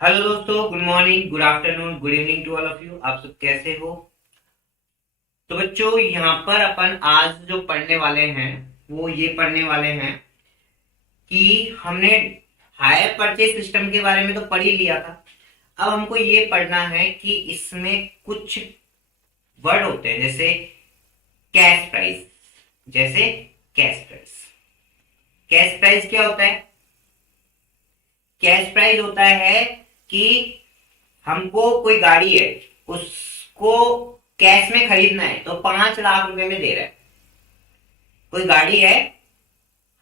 Hello दोस्तों, good morning, good afternoon, good evening to all of you. आप सब कैसे हो? तो बच्चों, यहाँ पर अपन आज जो पढ़ने वाले हैं वो ये पढ़ने वाले हैं कि हमने हायर परचेज सिस्टम के बारे में तो पढ़ ही लिया था। अब हमको ये पढ़ना है कि इसमें कुछ वर्ड होते हैं जैसे कैश प्राइस। जैसे कैश प्राइस। कैश प्राइस क्या होता है? कैश प्राइस होता है कि हमको कोई गाड़ी है, उसको कैश में खरीदना है तो 5 लाख रुपए में दे रहा है। कोई गाड़ी है,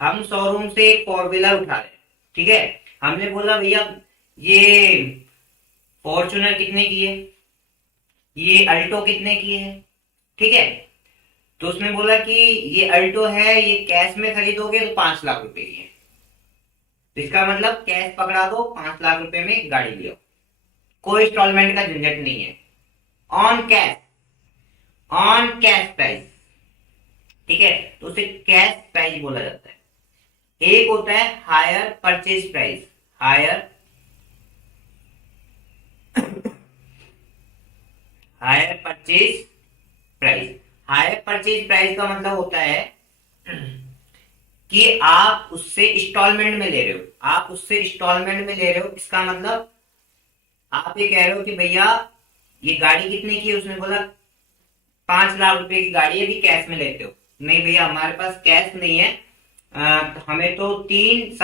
हम शोरूम से एक 4 व्हीलर उठा रहे हैं, ठीक है। हमने बोला भैया ये फॉर्च्यूनर कितने की है, ये अल्टो कितने की है, ठीक है। तो उसने बोला कि ये अल्टो है, ये कैश में खरीदोगे तो 5 लाख रुपए की है। तो इसका मतलब कैश पकड़ा दो, 5 लाख रुपए में गाड़ी लियो, कोई इंस्टॉलमेंट का झंझट नहीं है। On cash, on cash price, ठीक है। तो उसे कैश प्राइस बोला जाता है। एक होता है hire purchase price. Hire hire purchase price. Hire purchase price का मतलब होता है कि आप उससे इंस्टॉलमेंट में ले रहे हो। आप उससे इंस्टॉलमेंट में ले रहे हो, इसका मतलब आप ये कह रहे हो कि भैया ये गाड़ी कितने की है, उसने बोला 5 लाख रुपए की गाड़ी है, अभी कैश में लेते हो? नहीं भैया, हमारे पास कैश नहीं है, तो हमें तो 3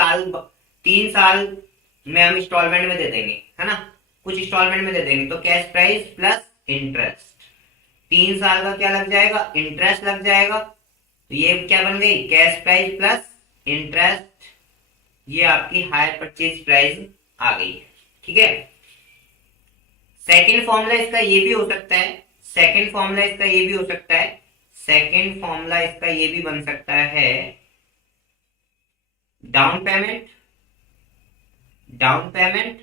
साल में हम इंस्टॉलमेंट में दे देंगे, है ना, कुछ इंस्टॉलमेंट में दे देंगे। तो कैश प्राइस प्लस इंटरेस्ट, 3 साल का क्या लग जाएगा? इंटरेस्ट लग जाएगा। तो ये क्या बन गई? Cash price plus interest. ये आपकी हायर परचेज प्राइस आ गई है, ठीक है। सेकेंड फॉर्मूला इसका ये भी हो सकता है, सेकेंड फॉर्मूला इसका ये भी हो सकता है, सेकेंड फॉर्मूला इसका ये भी बन सकता है down payment, down payment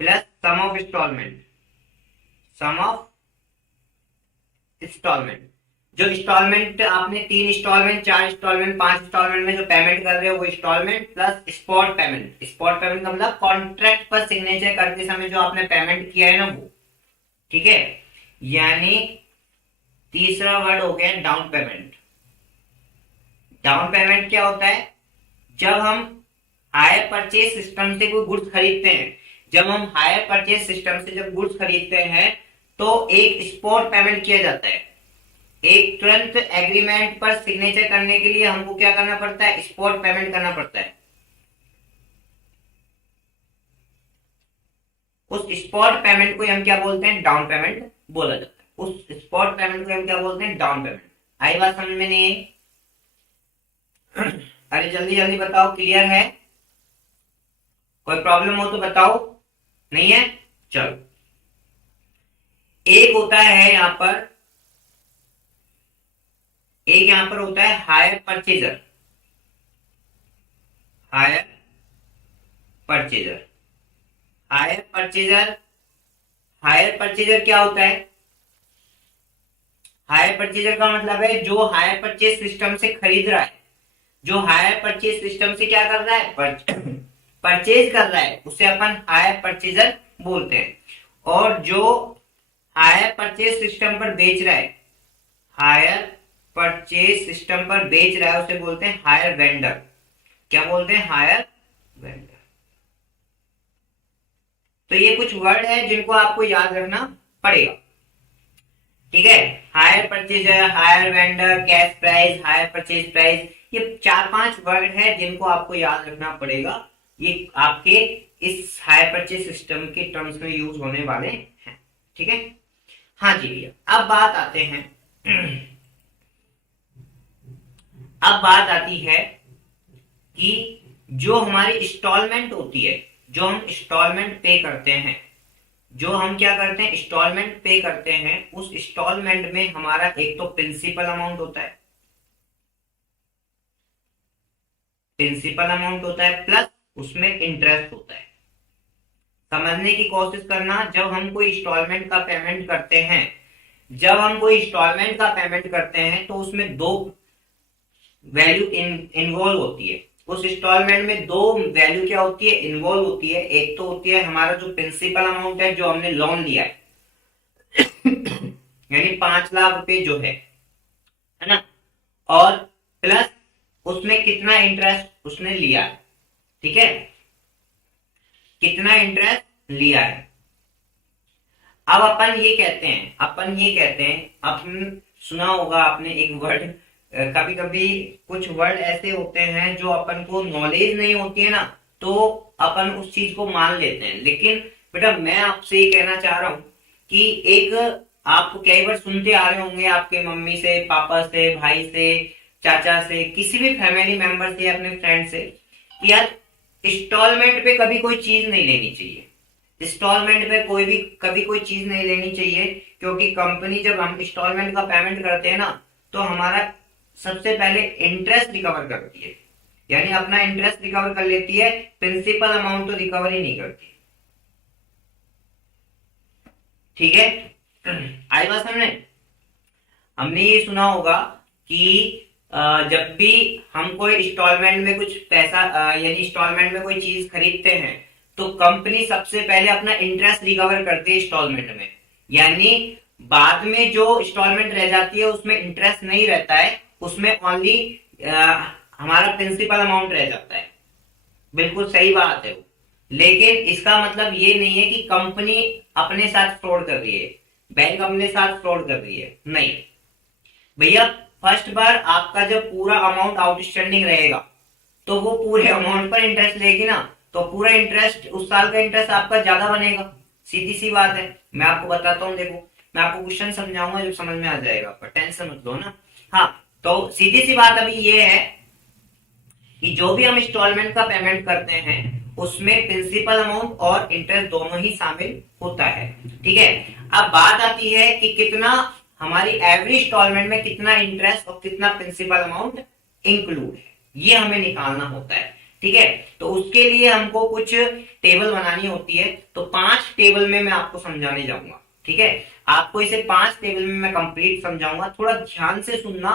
plus sum of instalment, sum of instalment. जो इंस्टॉलमेंट आपने 3 इंस्टॉलमेंट, 4 इंस्टॉलमेंट, 5 इंस्टॉलमेंट में जो पेमेंट कर रहे हो वो instalment plus spot payment. Spot payment का मतलब कॉन्ट्रैक्ट पर सिग्नेचर करते समय जो आपने पेमेंट किया है ना वो, ठीक है। यानी तीसरा वर्ड हो गया डाउन पेमेंट। डाउन पेमेंट क्या होता है? जब हम हायर परचेज सिस्टम से कोई गुड्स खरीदते हैं, जब हम हायर परचेज सिस्टम से जब गुड्स खरीदते हैं तो एक स्पॉट पेमेंट किया जाता है। एक तुरंत एग्रीमेंट पर सिग्नेचर करने के लिए हमको क्या करना पड़ता है? स्पॉट पेमेंट करना पड़ता है। उस स्पॉट पेमेंट को हम क्या बोलते हैं? डाउन पेमेंट बोला जाता है। उस स्पॉट पेमेंट को हम क्या बोलते हैं? Down payment. आई बात समझ में नहीं आई? अरे जल्दी जल्दी बताओ, क्लियर है? कोई प्रॉब्लम हो तो बताओ। नहीं है? चलो, एक होता है यहां पर, एक यहां पर होता है hire purchaser. Hire purchaser, hire purchaser. Hire purchaser क्या होता है? हायर परचेजर का मतलब है जो हायर परचेज सिस्टम से खरीद रहा है, जो हायर परचेज सिस्टम से क्या कर रहा है? परचेज कर रहा है, उसे अपन हायर परचेजर बोलते हैं। और जो हायर परचेज सिस्टम पर बेच रहा है, हायर परचेज सिस्टम पर बेच रहा है, उसे बोलते हैं हायर वेंडर। क्या बोलते हैं? Higher vendor. तो ये कुछ वर्ड है जिनको आपको याद रखना पड़ेगा, ठीक है। Hire purchaser, hire vendor, cash price, hire purchase price, ये 4-5 वर्ड है जिनको आपको याद रखना पड़ेगा। ये आपके इस हायर परचेज सिस्टम के टर्म्स में यूज होने वाले हैं, ठीक है। हाँ जी भैया, अब बात आते हैं अब बात आती है कि जो हमारी इंस्टॉलमेंट होती है, जो हम इंस्टॉलमेंट पे करते हैं, जो हम क्या करते हैं? इंस्टॉलमेंट पे करते हैं। उस इंस्टॉलमेंट में हमारा एक तो प्रिंसिपल अमाउंट होता है, प्रिंसिपल अमाउंट होता है प्लस उसमें इंटरेस्ट होता है। समझने की कोशिश करना, जब हम कोई इंस्टॉलमेंट का पेमेंट करते हैं, जब हम कोई इंस्टॉलमेंट का पेमेंट करते हैं तो उसमें दो वैल्यू इन्वॉल्व होती है। उस इंस्टॉलमेंट में दो वैल्यू क्या होती है, इन्वॉल्व होती है। एक तो होती है हमारा जो प्रिंसिपल अमाउंट है, जो हमने लोन लिया है यानी 5 लाख रुपए जो है ना, और प्लस उसमें कितना इंटरेस्ट उसने लिया है, ठीक है, कितना इंटरेस्ट लिया है। अब अपन सुना होगा आपने एक वर्ड, कभी कभी कुछ वर्ड ऐसे होते हैं जो अपन को नॉलेज नहीं होती है ना, तो अपन उस चीज को मान लेते हैं। लेकिन बेटा मैं आपसे ये कहना चाह रहा हूं कि एक, आप कई बार सुनते आ रहे होंगे आपके मम्मी से, पापा से, भाई से, चाचा से, किसी भी फैमिली मेंबर से, अपने फ्रेंड से, कि यार इंस्टॉलमेंट पे कभी कोई चीज नहीं लेनी चाहिए, इंस्टॉलमेंट पे कोई भी कभी कोई चीज नहीं लेनी चाहिए, क्योंकि कंपनी जब हम इंस्टॉलमेंट का पेमेंट करते हैं ना, तो हमारा सबसे पहले इंटरेस्ट रिकवर करती है, यानी अपना इंटरेस्ट रिकवर कर लेती है, प्रिंसिपल अमाउंट तो रिकवर ही नहीं करती। ठीक है, आई बात समझ में? हमने ये सुना होगा कि जब भी हम कोई इंस्टॉलमेंट में कुछ पैसा यानी इंस्टॉलमेंट में कोई चीज खरीदते हैं, तो कंपनी सबसे पहले अपना इंटरेस्ट रिकवर करती है इंस्टॉलमेंट में, यानी बाद में जो इंस्टॉलमेंट रह जाती है उसमें इंटरेस्ट नहीं रहता है, उसमें ओनली हमारा प्रिंसिपल अमाउंट रह जाता है। बिल्कुल सही बात है वो। लेकिन इसका मतलब ये नहीं है कि कंपनी अपने साथ फ्रॉड कर रही है, बैंक अपने साथ फ्रॉड कर रही है, नहीं भैया। फर्स्ट बार आपका जब पूरा अमाउंट आउटस्टैंडिंग रहेगा, तो वो पूरे अमाउंट पर इंटरेस्ट लेगी ना, तो पूरा इंटरेस्ट, उस साल का इंटरेस्ट आपका ज्यादा बनेगा, सीधी सी बात है। मैं आपको बताता हूँ, देखो मैं आपको क्वेश्चन समझाऊंगा, जब समझ में आ जाएगा, पर टेंशन मत लो ना। हाँ, तो सीधी सी बात अभी ये है कि जो भी हम इंस्टॉलमेंट का पेमेंट करते हैं, उसमें प्रिंसिपल अमाउंट और इंटरेस्ट दोनों ही शामिल होता है, ठीक है। अब बात आती है कि कितना हमारी एवरी इंस्टॉलमेंट में कितना इंटरेस्ट और कितना प्रिंसिपल अमाउंट इंक्लूड है, ये हमें निकालना होता है, ठीक है। तो उसके लिए हमको कुछ टेबल बनानी होती है, तो 5 टेबल में मैं आपको समझाने जाऊंगा, ठीक है। आपको इसे 5 टेबल में मैं कंप्लीट समझाऊंगा, थोड़ा ध्यान से सुनना।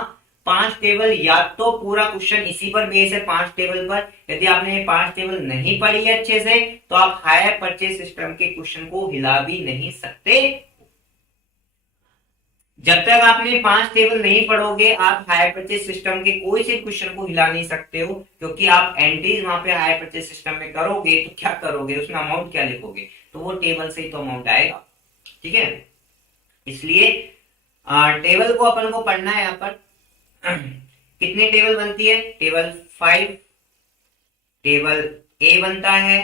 5 टेबल, या तो पूरा क्वेश्चन इसी पर बेस है 5 टेबल पर, यदि आपने ये 5 टेबल नहीं पढ़ी है अच्छे से, तो आप हायर परचेज सिस्टम के क्वेश्चन को हिला भी नहीं सकते। जब तक आपने 5 टेबल नहीं पढ़ोगे, आप हायर परचेज सिस्टम के कोई से क्वेश्चन को हिला नहीं सकते हो, क्योंकि आप एंट्रीज वहां पे हायर परचेज सिस्टम में करोगे तो क्या करोगे, उसमें अमाउंट क्या लिखोगे, तो वो टेबल से ही तो अमाउंट आएगा, ठीक है। इसलिए टेबल को अपन को पढ़ना है। यहाँ पर कितनी टेबल बनती है, टेबल 5, टेबल ए बनता है,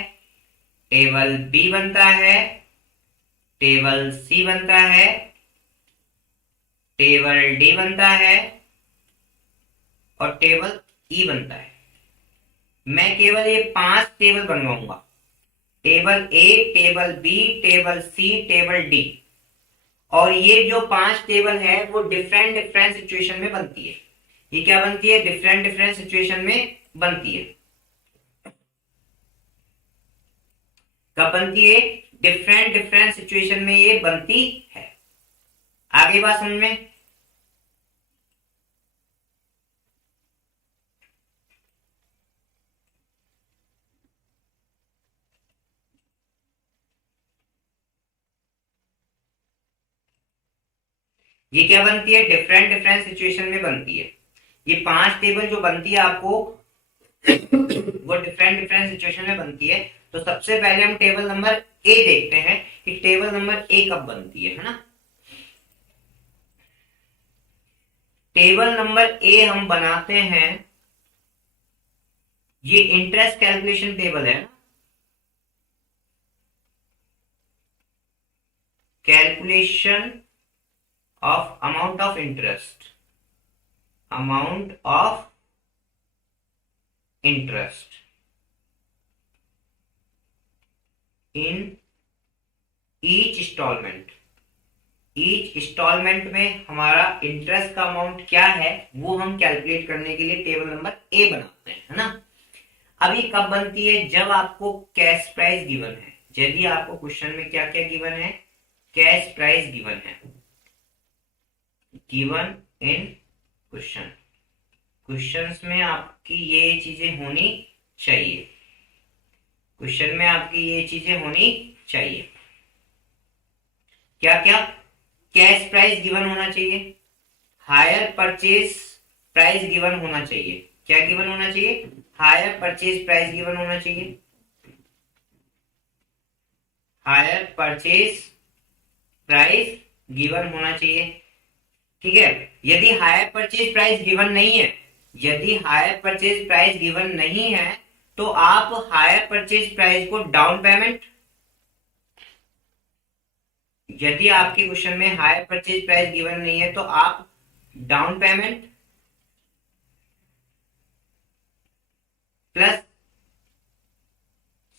टेबल बी बनता है, टेबल सी बनता है, टेबल डी बनता है, और टेबल ई बनता है। मैं केवल ये 5 टेबल बनवाऊंगा, टेबल ए, टेबल बी, टेबल सी, टेबल डी। और ये जो 5 टेबल है वो डिफरेंट डिफरेंट सिचुएशन में बनती है। ये क्या बनती है, डिफरेंट डिफरेंट सिचुएशन में बनती है। कब बनती है, डिफरेंट डिफरेंट सिचुएशन में ये बनती है। आगे बात समझ में? ये क्या बनती है, डिफरेंट डिफरेंट सिचुएशन में बनती है। ये 5 टेबल जो बनती है आपको वो डिफरेंट डिफरेंट सिचुएशन में बनती है। तो सबसे पहले हम टेबल नंबर ए देखते हैं कि टेबल नंबर ए कब बनती है ना। टेबल नंबर ए हम बनाते हैं, ये इंटरेस्ट कैलकुलेशन टेबल है ना, calculation of amount of interest, amount of interest in each installment। each installment में हमारा इंटरेस्ट का अमाउंट क्या है वो हम कैलकुलेट करने के लिए टेबल नंबर ए बनाते हैं, है ना। अब ये कब बनती है, जब आपको कैश प्राइस गिवन है। यदि आपको क्वेश्चन में क्या क्या गिवन है, कैश प्राइस गिवन है, गिवन इन क्वेश्चन, क्वेश्चंस में आपकी ये चीजें होनी चाहिए, क्वेश्चन में आपकी ये चीजें होनी चाहिए। क्या क्या? कैश प्राइस गिवन होना चाहिए, हायर परचेज प्राइस गिवन होना चाहिए। क्या गिवन होना चाहिए? हायर परचेज प्राइस गिवन होना चाहिए, हायर परचेज प्राइस गिवन होना चाहिए। ठीक है। यदि हायर परचेज प्राइस गिवन नहीं है, यदि हायर परचेज प्राइस गिवन नहीं है तो आप हायर परचेज प्राइस को डाउन पेमेंट, यदि आपके क्वेश्चन में हायर परचेज प्राइस गिवन नहीं है तो आप down payment plus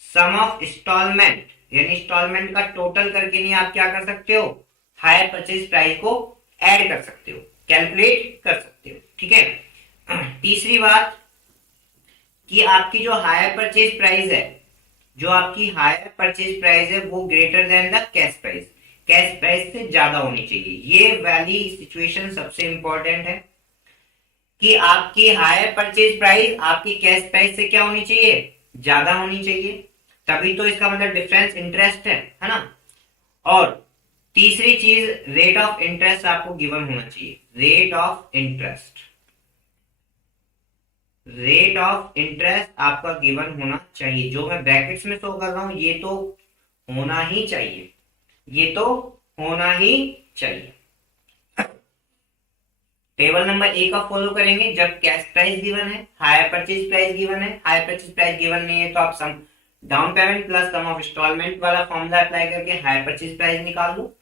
sum of instalment, यानी इंस्टॉलमेंट का टोटल करके नहीं आप क्या कर सकते हो, हायर परचेज प्राइस को ऐड कर सकते हो, कैलकुलेट कर सकते हो। ठीक है। तीसरी बात कि आपकी जो हायर परचेज प्राइस है, जो आपकी हायर परचेज प्राइस है वो greater than the cash price, cash price से ज्यादा होनी चाहिए। ये वाली सिचुएशन सबसे इंपॉर्टेंट है कि आपकी हायर परचेज प्राइस आपकी कैश प्राइस से क्या होनी चाहिए, ज्यादा होनी चाहिए, तभी तो इसका मतलब डिफरेंस इंटरेस्ट है ना। और तीसरी चीज, रेट ऑफ इंटरेस्ट आपको गिवन होना चाहिए, rate of interest, rate of interest आपका गिवन होना चाहिए। जो मैं ब्रैकेट्स में शो कर रहा हूं ये तो होना ही चाहिए, ये तो होना ही चाहिए। टेबल नंबर ए का फॉलो करेंगे जब कैश प्राइस गिवन है, हायर परचेज प्राइस गिवन है, हायर परचेज प्राइस गिवन नहीं है तो आप sum down payment plus sum of instalment वाला फॉर्मूला अप्लाई करके हायर परचेज प्राइस निकाल लो।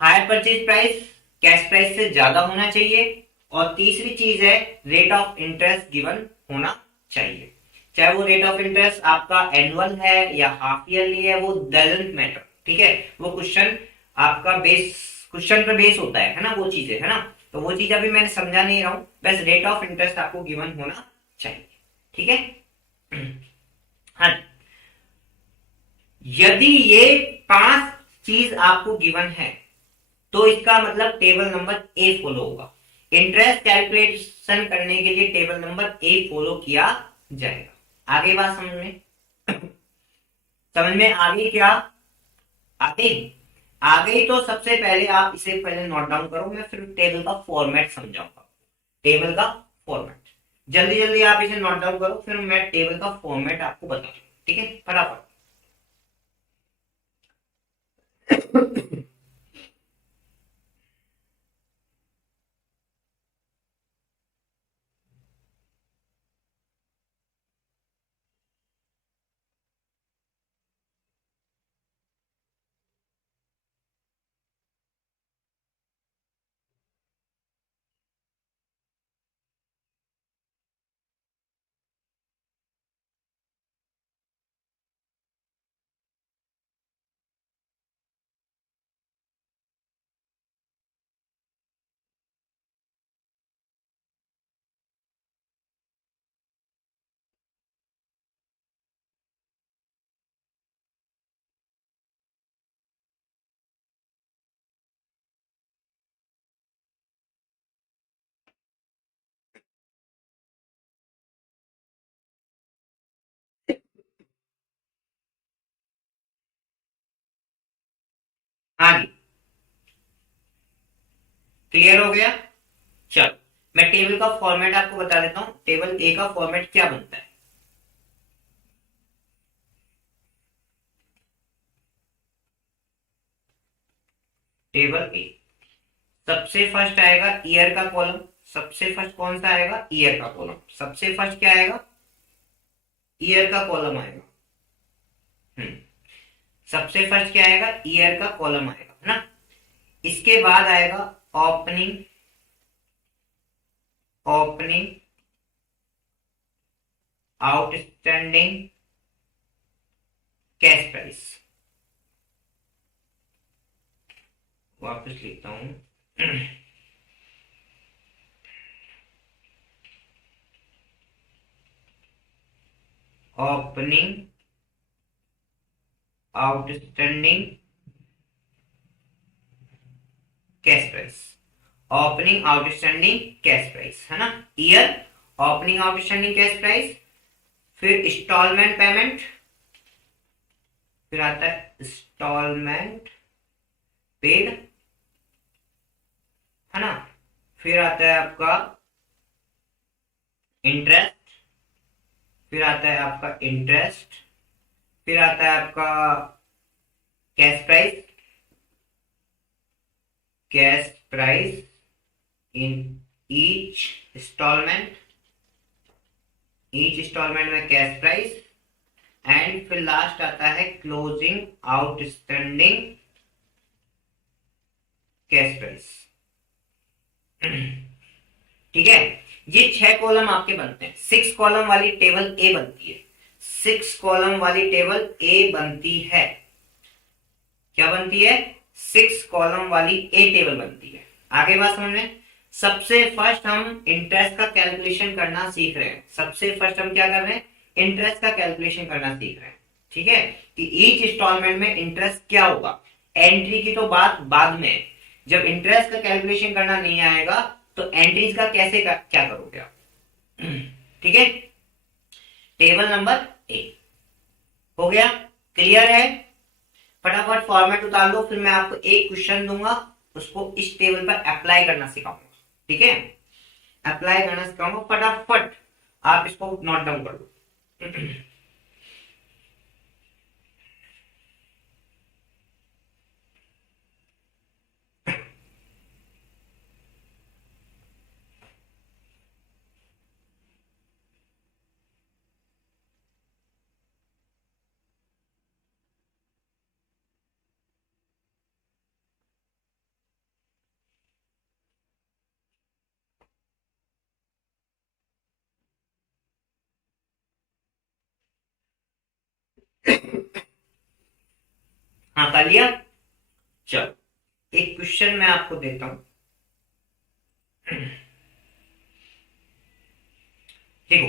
Hire purchase price cash price से ज्यादा होना चाहिए। और तीसरी चीज है रेट ऑफ इंटरेस्ट गिवन होना चाहिए, चाहे वो रेट ऑफ इंटरेस्ट आपका एनुअल है या हाफ ईयरली है, वो डजंट मैटर। ठीक है, वो क्वेश्चन आपका बेस, क्वेश्चन पे बेस होता है ना, वो चीजें है ना, तो वो चीज अभी मैंने समझा नहीं रहा हूं, बस रेट ऑफ इंटरेस्ट आपको गिवन होना चाहिए। ठीक है। हाँ, यदि ये 5 चीज आपको गिवन है तो इसका मतलब टेबल नंबर ए फॉलो होगा। इंटरेस्ट कैलकुलेशन करने के लिए टेबल नंबर ए फॉलो किया जाएगा। आगे बात समझ में, समझ में आगे क्या, आगे आगे तो सबसे पहले आप इसे पहले नोट डाउन करो, मैं फिर टेबल का फॉर्मेट समझाऊंगा। टेबल का फॉर्मेट जल्दी जल्दी आप इसे नोट डाउन करो, फिर मैं टेबल का फॉर्मेट आपको बताऊंगा। ठीक है, फटाफट। हाँ जी, क्लियर हो गया। चलो मैं टेबल का फॉर्मेट आपको बता देता हूं, टेबल ए का फॉर्मेट क्या बनता है। टेबल ए, सबसे फर्स्ट आएगा ईयर का कॉलम, सबसे फर्स्ट कौन सा आएगा, ईयर का कॉलम, सबसे फर्स्ट क्या आएगा, ईयर का कॉलम आएगा। हम्म, सबसे फर्स्ट क्या आएगा, ईयर का कॉलम आएगा, है ना। इसके बाद आएगा opening, opening outstanding cash price, वापस लिखता हूं। Opening outstanding cash price, opening outstanding cash price, है ना, year opening outstanding cash price, फिर इंस्टॉलमेंट पेमेंट, फिर आता है इंस्टॉलमेंट पेड, है ना, फिर आता है आपका इंटरेस्ट, फिर आता है आपका इंटरेस्ट, फिर आता है आपका cash price, cash price in each instalment, each instalment में कैश प्राइस, एंड फिर लास्ट आता है क्लोजिंग आउटस्टैंडिंग कैश प्राइस। ठीक है, ये 6 कॉलम आपके बनते हैं। 6 कॉलम वाली टेबल ए बनती है, 6 कॉलम वाली टेबल ए बनती है। क्या बनती है? 6 कॉलम वाली ए टेबल बनती है। आगे बात समझ में। सबसे फर्स्ट हम इंटरेस्ट का कैलकुलेशन करना सीख रहे हैं। सबसे फर्स्ट हम क्या कर रहे हैं? इंटरेस्ट का कैलकुलेशन करना सीख रहे हैं। ठीक है, कि ईच इंस्टॉलमेंट में इंटरेस्ट क्या होगा। एंट्री की तो बात बाद में है। जब इंटरेस्ट का कैलकुलेशन करना नहीं आएगा तो एंट्रीज का क्या करोगे आप। ठीक है, टेबल नंबर ए हो गया, क्लियर है। फटाफट फॉर्मेट उतार लो, फिर मैं आपको एक क्वेश्चन दूंगा, उसको इस टेबल पर अप्लाई करना सिखाऊंगा। ठीक है, अप्लाई करना सिखाऊंगा, फटाफट आप इसको नोट डाउन कर लो। हाँ, कर लिया। चलो एक क्वेश्चन मैं आपको देता हूं। देखो,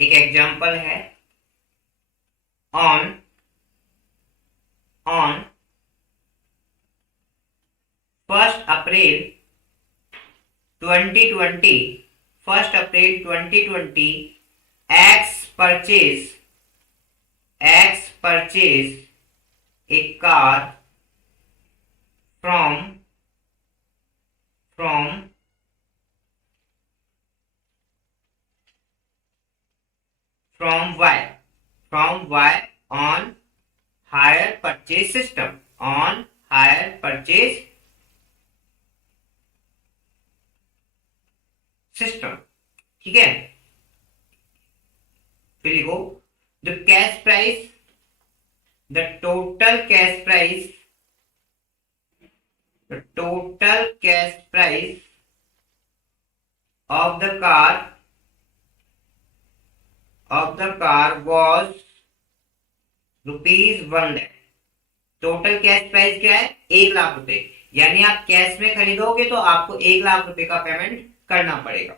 एक एग्जांपल है। On on 1 April 2020, 1 April 2020, x purchase a car from Y on hire purchase system, on hire purchase system। ठीक है, फिर लिखो the cash price, the total cash price, the total cash price of the car was ₹1,00,000। Total cash price क्या है? 1,00,000 रुपए। यानी आप cash में खरीदोगे तो आपको 1,00,000 रुपए का पेमेंट करना पड़ेगा।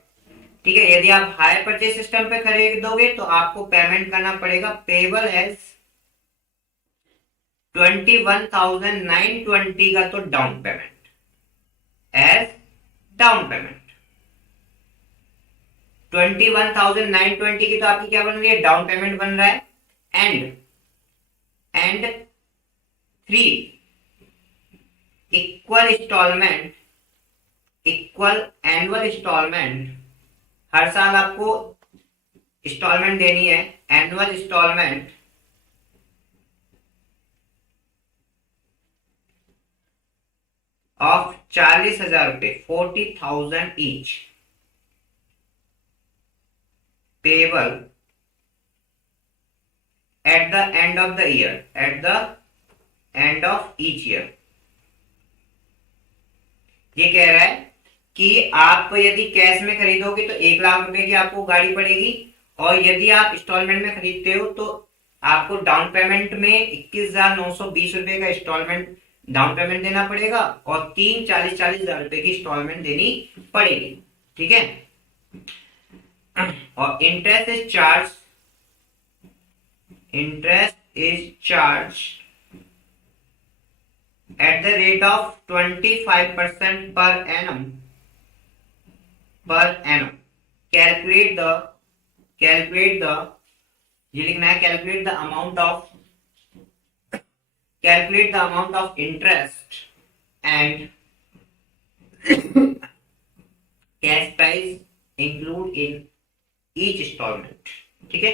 ठीक है, यदि आप हायर परचेज सिस्टम पे खरीदोगे तो आपको पेमेंट करना पड़ेगा पेबल एज 21,920 का तो down payment, as down payment. 21,920 की तो आपकी क्या बन रही है? डाउन पेमेंट बन रहा है। And 3 equal instalment, equal annual instalment. हर साल आपको इंस्टॉलमेंट देनी है, एनुअल इंस्टॉलमेंट ऑफ 40,000 रुपए, 40,000 each, payable at the end of the year, at the end of each year. ये कह रहा है कि आप यदि कैश में खरीदोगे तो 1,00,000 रुपए की आपको गाड़ी पड़ेगी, और यदि आप इंस्टॉलमेंट में खरीदते हो तो आपको डाउन पेमेंट में 21,920 रुपए का इंस्टॉलमेंट डाउन पेमेंट देना पड़ेगा, और 40,000 रुपए की इंस्टॉलमेंट देनी पड़ेगी। ठीक है, और interest is charge at the rate of 25% per annum, calculate the ये लिखना है, calculate the amount of interest and cash price include in each instalment. ठीक है,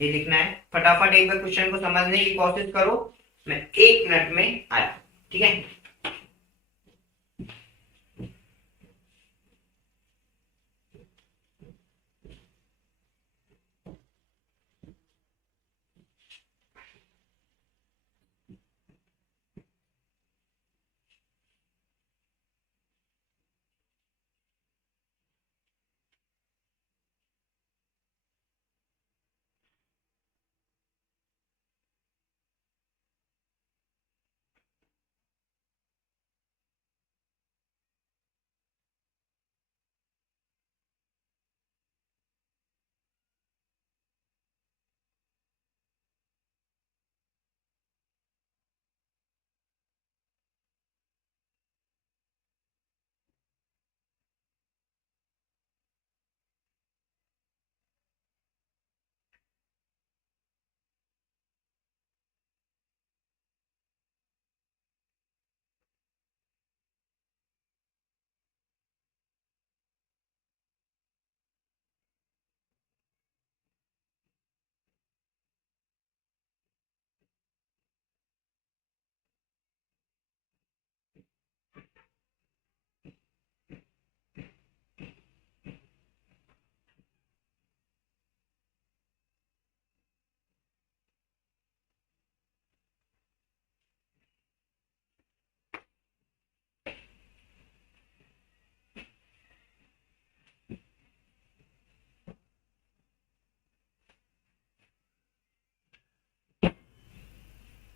ये लिखना है। फटाफट एक बार क्वेश्चन को समझने की कोशिश करो, मैं 1 मिनट में आया। ठीक है,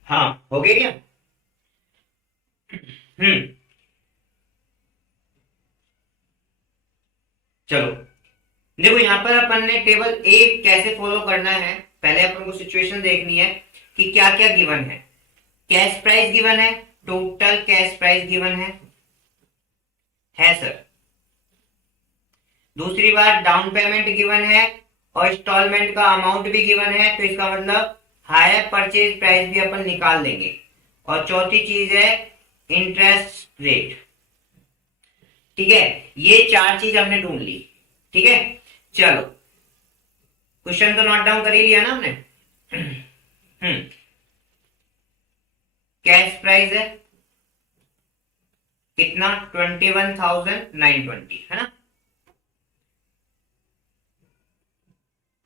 हाँ हो गया क्या? हम्म, चलो देखो, यहाँ पर अपन ने टेबल एक कैसे फॉलो करना है, पहले अपन को सिचुएशन देखनी है कि क्या क्या गिवन है। कैश प्राइस गिवन है, टोटल कैश प्राइस गिवन है सर। दूसरी बार डाउन पेमेंट गिवन है और इंस्टॉलमेंट का अमाउंट भी गिवन है, तो इसका मतलब हायर परचेज प्राइस भी अपन निकाल लेंगे। और चौथी चीज है इंटरेस्ट रेट। ठीक है, ये 4 चीज हमने ढूंढ ली। ठीक है, चलो क्वेश्चन तो नोट डाउन कर ही लिया ना हमने। कैश प्राइस है कितना? 21,920 है ना।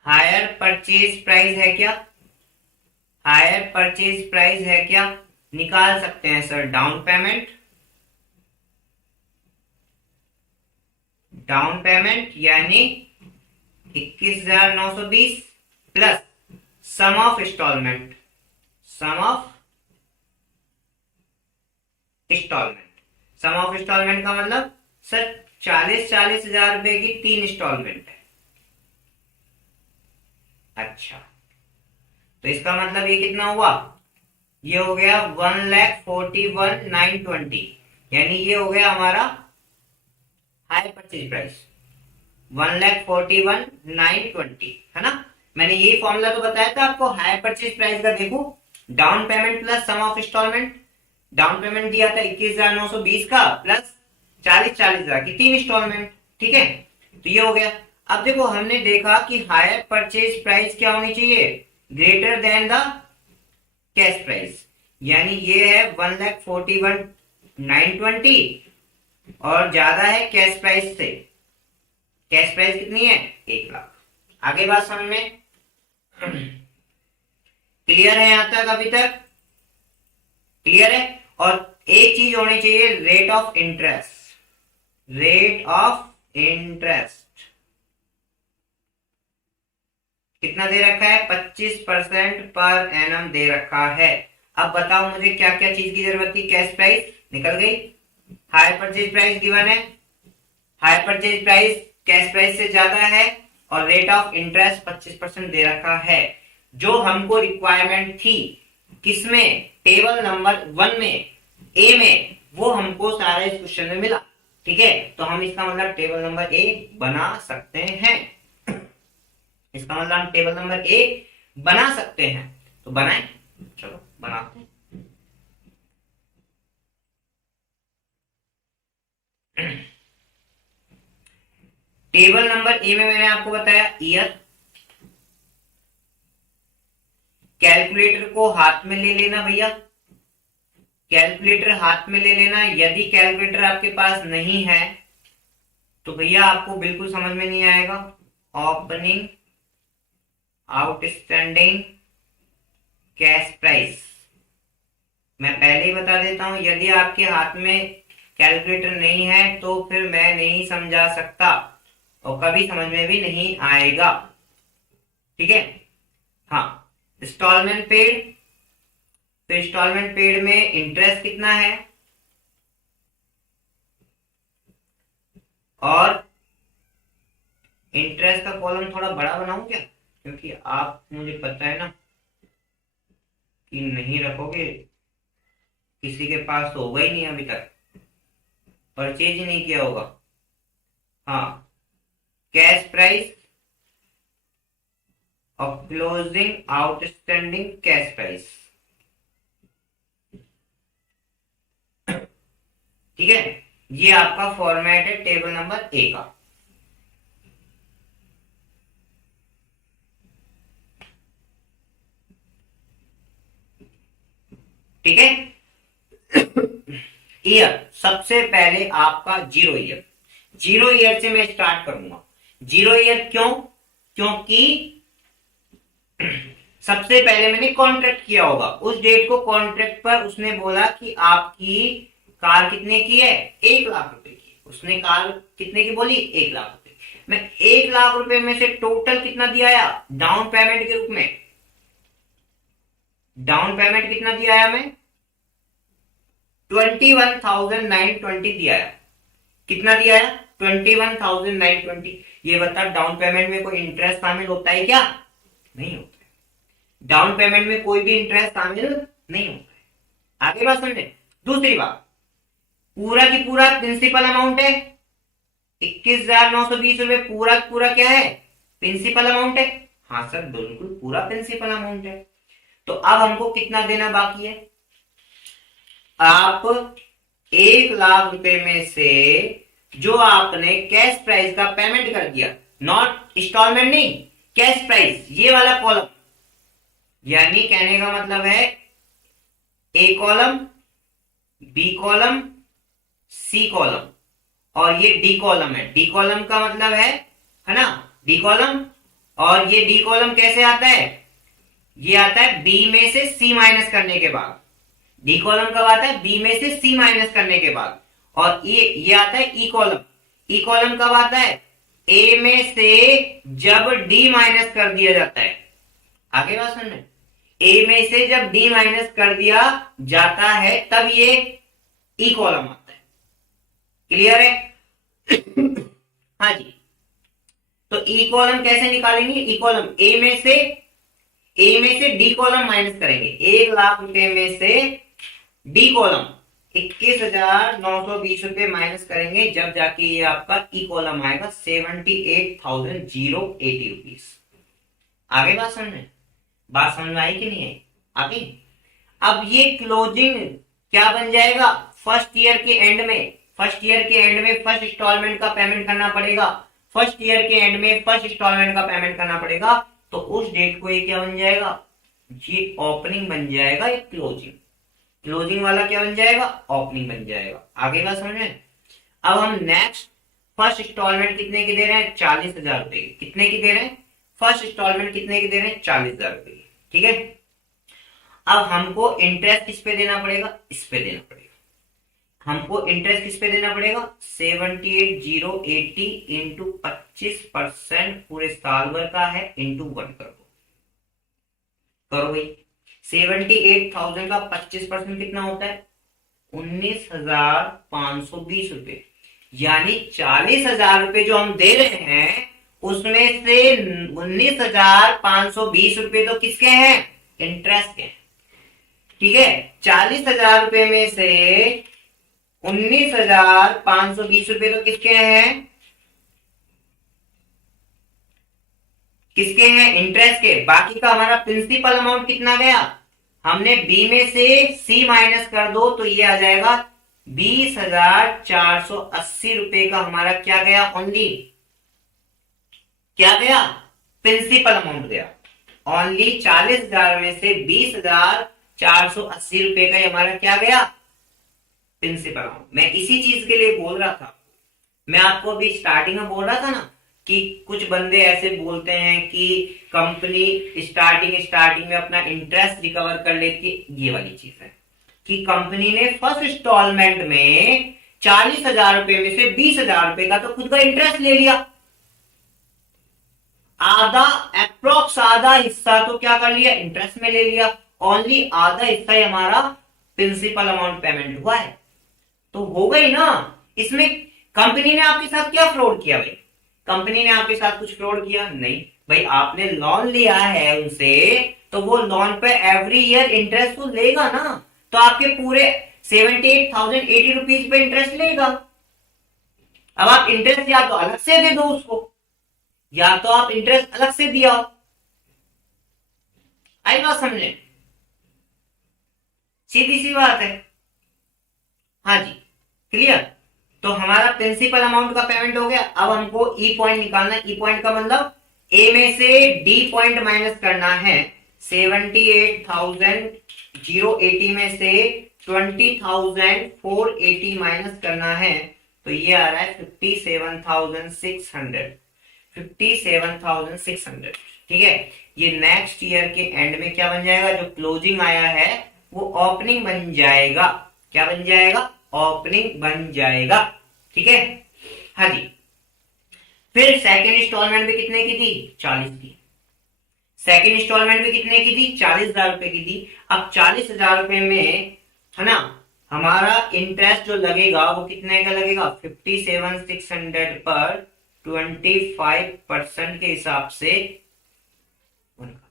हायर परचेज प्राइस है क्या? हायर परचेज प्राइस है क्या? निकाल सकते हैं सर। डाउन पेमेंट यानी 21,920 plus sum of instalment. Sum of instalment का मतलब सर 40 हजार रुपए की 3 इंस्टॉलमेंट है। अच्छा, तो इसका मतलब ये कितना हुआ? ये हो गया 1,41,920, यानी ये हो गया हमारा हाई परचेज प्राइस 1,41,920 है ना। मैंने यही फॉर्मूला तो बताया था आपको हाई परचेज प्राइस का। देखो, down payment plus sum of instalment. Down payment दिया था 21,920 का प्लस 40,000 की 3 इंस्टॉलमेंट। ठीक है, तो ये हो गया। अब देखो, हमने देखा कि हायर परचेज प्राइस क्या होनी चाहिए? Greater than the cash price, यानी ये है 1,41,920 और ज्यादा है कैश प्राइस से। कैश प्राइस कितनी है? 1,00,000। आगे बात समझ में क्लियर है? यहां तक अभी तक क्लियर है? और एक चीज होनी चाहिए, रेट ऑफ इंटरेस्ट। कितना दे रखा है? 25% पर एनम दे रखा है। अब बताओ मुझे क्या क्या चीज की जरूरत थी? कैश प्राइस निकल गई, हायर परचेज प्राइस गिवन है, hire purchase price cash price से ज्यादा है, और रेट ऑफ इंटरेस्ट 25% दे रखा है। जो हमको रिक्वायरमेंट थी किसमें? टेबल नंबर 1 में, ए में, वो हमको सारा इस क्वेश्चन में मिला। ठीक है, तो हम इसका मतलब टेबल नंबर ए बना सकते हैं। इसका मतलब हम टेबल नंबर ए बना सकते हैं, तो बनाएं, चलो बनाते हैं। टेबल नंबर ए में मैंने आपको बताया ईयर। कैलकुलेटर को हाथ में ले लेना भैया, कैलकुलेटर हाथ में ले लेना। यदि कैलकुलेटर आपके पास नहीं है तो भैया आपको बिल्कुल समझ में नहीं आएगा। ओपनिंग आउटस्टैंडिंग कैश प्राइस, मैं पहले ही बता देता हूं, यदि आपके हाथ में कैलकुलेटर नहीं है तो फिर मैं नहीं समझा सकता और कभी समझ में भी नहीं आएगा। ठीक है, हाँ, इंस्टॉलमेंट पेड, तो इंस्टॉलमेंट पेड में इंटरेस्ट कितना है और इंटरेस्ट का कॉलम थोड़ा बड़ा बनाऊं क्या, क्योंकि आप मुझे पता है ना कि नहीं रखोगे, किसी के पास तो होगा ही नहीं अभी तक, परचेज ही नहीं किया होगा। हाँ, कैश प्राइस और क्लोजिंग आउटस्टैंडिंग कैश प्राइस। ठीक है, ये आपका फॉर्मेट है टेबल नंबर ए का। ठीक है, ईयर, सबसे पहले आपका जीरो ईयर, जीरो ईयर से मैं स्टार्ट करूंगा। जीरो ईयर क्यों, क्योंकि सबसे पहले मैंने कॉन्ट्रैक्ट किया होगा, उस डेट को कॉन्ट्रैक्ट पर उसने बोला कि आपकी कार कितने की है, 1,00,000 रुपए की। उसने कार कितने की बोली, 1,00,000 रुपए। मैं 1,00,000 रुपए में से टोटल कितना दिया आया डाउन पेमेंट के रूप में, डाउन पेमेंट कितना दिया आया मैं 21,920 दिया है। कितना दिया है 21,920। ये बता, डाउन पेमेंट में कोई इंटरेस्ट शामिल होता है क्या, नहीं होता है। डाउन पेमेंट में कोई भी इंटरेस्ट शामिल नहीं होता है। आगे बात समझे। दूसरी बात, पूरा की पूरा प्रिंसिपल अमाउंट है 21,920 रुपए, पूरा पूरा क्या है प्रिंसिपल अमाउंट है। हाँ सर, बिल्कुल पूरा प्रिंसिपल अमाउंट है। तो अब हमको कितना देना बाकी है, आप 1,00,000 रुपए में से जो आपने कैश प्राइस का पेमेंट कर दिया, नॉट इंस्टॉलमेंट नहीं, कैश प्राइस, ये वाला कॉलम, यानी कहने का मतलब है A column, B column, C column और ये डी कॉलम है। डी कॉलम का मतलब है ना, डी कॉलम। और ये डी कॉलम कैसे आता है, ये आता है बी में से सी माइनस करने के बाद। डी कॉलम कब आता है, बी में से सी माइनस करने के बाद। और ये आता है ई कॉलम। ई कॉलम कब आता है, ए में से जब डी माइनस कर दिया जाता है। आगे बात सुन रहे, ए में से जब डी माइनस कर दिया जाता है तब ये ई कॉलम आता है। क्लियर है। हाँ जी, तो ई कॉलम कैसे निकालेंगे, ई कॉलम ए में से डी कॉलम माइनस करेंगे। 1,00,000 रुपए में से डी कॉलम 21,920 रुपए माइनस करेंगे, जब जाके ये आपका ई कॉलम आएगा 78,080 रुपीज। आगे बात समझ में आई कि नहीं आई, आगे। अब ये क्लोजिंग क्या बन जाएगा, फर्स्ट ईयर के एंड में, फर्स्ट इंस्टॉलमेंट का पेमेंट करना पड़ेगा। फर्स्ट ईयर के एंड में फर्स्ट इंस्टॉलमेंट का पेमेंट करना पड़ेगा, तो उस डेट को ये क्या बन जाएगा, ये ओपनिंग बन जाएगा, ये क्लोजिंग वाला क्या बन जाएगा, ओपनिंग बन जाएगा। आगे बात समझ में। अब हम नेक्स्ट, फर्स्ट इंस्टॉलमेंट कितने की दे रहे हैं, 40,000 रुपए की। कितने की दे रहे हैं, फर्स्ट इंस्टॉलमेंट कितने की दे रहे हैं, 40,000 रुपए की। ठीक है, अब हमको इंटरेस्ट किस पे देना पड़ेगा, इस पे देना पड़ेगा। हमको इंटरेस्ट किस पे देना पड़ेगा, 78,080 इंटू 25% पूरे साल भर का है, इंटू 1 कर दो। करो भाई, 78,000 का 25% कितना होता है, 19,520 रुपए। यानी 40,000 रुपए जो हम दे रहे हैं उसमें से 19,520 रुपए तो किसके हैं, इंटरेस्ट के। ठीक है, 40,000 रुपए में से 19,520 रुपए तो किसके हैं? किसके हैं? इंटरेस्ट के। बाकी का हमारा प्रिंसिपल अमाउंट कितना गया? हमने बी में से सी माइनस कर दो तो ये आ जाएगा 20,480 रुपए का हमारा क्या गया? ओनली क्या गया? प्रिंसिपल अमाउंट गया। ओनली 40,000 में से 20,480 रुपए का हमारा क्या गया? Principal amount. मैं इसी चीज के लिए बोल रहा था, मैं आपको अभी स्टार्टिंग में बोल रहा था ना कि कुछ बंदे ऐसे बोलते हैं कि कंपनी स्टार्टिंग में अपना इंटरेस्ट रिकवर कर लेती है। ये वाली चीज है कि कंपनी ने फर्स्ट इंस्टॉलमेंट में 40,000 रुपए में से 20,000 रुपए का तो खुद का इंटरेस्ट ले लिया। आधा अप्रोक्स आधा हिस्सा तो क्या कर लिया? इंटरेस्ट में ले लिया। ओनली आधा हिस्सा ही हमारा प्रिंसिपल अमाउंट पेमेंट हुआ है। तो हो गई ना। इसमें कंपनी ने आपके साथ क्या फ्रॉड किया भाई? कंपनी ने आपके साथ कुछ फ्रॉड किया नहीं भाई। आपने लोन लिया है उनसे तो वो लोन पे एवरी ईयर इंटरेस्ट तो लेगा ना। तो आपके पूरे 78,080 रुपीज पे इंटरेस्ट लेगा। अब आप इंटरेस्ट या तो अलग से दे दो उसको, या तो आप इंटरेस्ट अलग से दिया। आई बात समझे? सीधी सी बात है। हाँ जी, क्लियर। तो हमारा प्रिंसिपल अमाउंट का पेमेंट हो गया। अब हमको ई पॉइंट निकालना। ई पॉइंट का मतलब ए में से डी पॉइंट माइनस करना है। 78,080 में से 20,480 माइनस करना है तो ये आ रहा है 57,600। 57,600, ठीक है। ये नेक्स्ट ईयर के एंड में क्या बन जाएगा? जो क्लोजिंग आया है वो ओपनिंग बन जाएगा। क्या बन जाएगा? ओपनिंग बन जाएगा, ठीक है। हाँ जी। फिर सेकेंड इंस्टॉलमेंट भी कितने की थी? 40 की। सेकेंड इंस्टॉलमेंट भी कितने की थी? 40,000 रुपए की थी। अब 40,000 रुपए में है ना हमारा इंटरेस्ट जो लगेगा वो कितने का लगेगा? 57,600 पर 25% के हिसाब से उनका,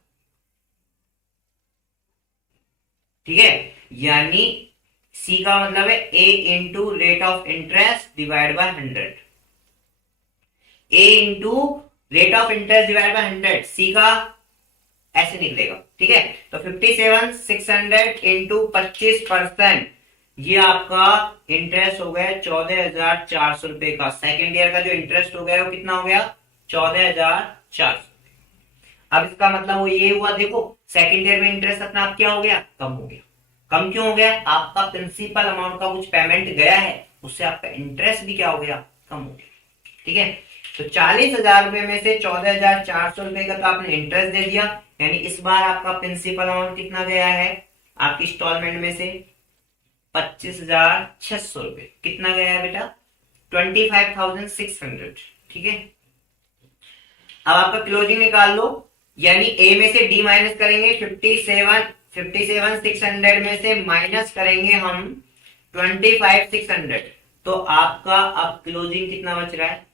ठीक है। यानी सी का मतलब है A into rate of interest divide by 100। A into rate of interest divide by 100। C का ऐसे निकलेगा, ठीक है। तो 57,600 इंटू 25%, ये आपका इंटरेस्ट हो गया 14,400 रुपए का। सेकेंड ईयर का जो इंटरेस्ट हो गया वो कितना हो गया? 14,400। अब इसका मतलब वो ये हुआ, देखो सेकेंड ईयर में इंटरेस्ट अपना आप क्या हो गया? कम हो गया। कम क्यों हो गया? आपका प्रिंसिपल अमाउंट का कुछ पेमेंट गया है, उससे आपका इंटरेस्ट भी क्या हो गया? कम हो गया, ठीक है। तो 40,000 रुपए में से 14,400 रुपए का तो आपने इंटरेस्ट दे दिया, यानी इस बार आपका प्रिंसिपल अमाउंट कितना गया है आपकी इंस्टॉलमेंट में से? 25,600 रुपए। कितना गया है बेटा? 25,600, ठीक है। अब आपका क्लोजिंग निकाल लो, यानी ए में से डी माइनस करेंगे। 57,600 में से माइनस करेंगे हम 25,600, तो आपका अब क्लोजिंग कितना बच रहा है?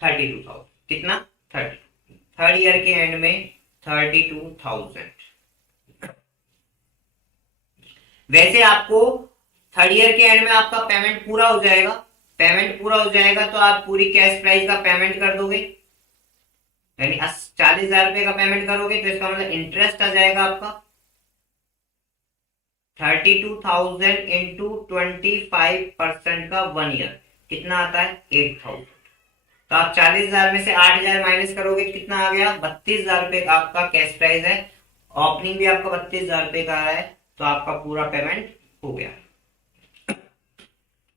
32,000। कितना? 30। थर्ड ईयर के एंड में 32,000। वैसे आपको थर्ड ईयर के एंड में आपका पेमेंट पूरा हो जाएगा। पेमेंट पूरा हो जाएगा तो आप पूरी कैश प्राइस का पेमेंट कर दोगे, यानी 40,000 रुपए का पेमेंट करोगे तो इसका मतलब इंटरेस्ट आ जाएगा आपका 32,000 इंटू 25% का 1 ईयर कितना आता है? 8,000। तो आप 40,000 में से 8,000 माइनस करोगे कितना आ गया? 32,000 रुपए का आपका कैश प्राइस है। ओपनिंग भी आपका 32,000 रुपए का है, तो आपका पूरा पेमेंट हो गया।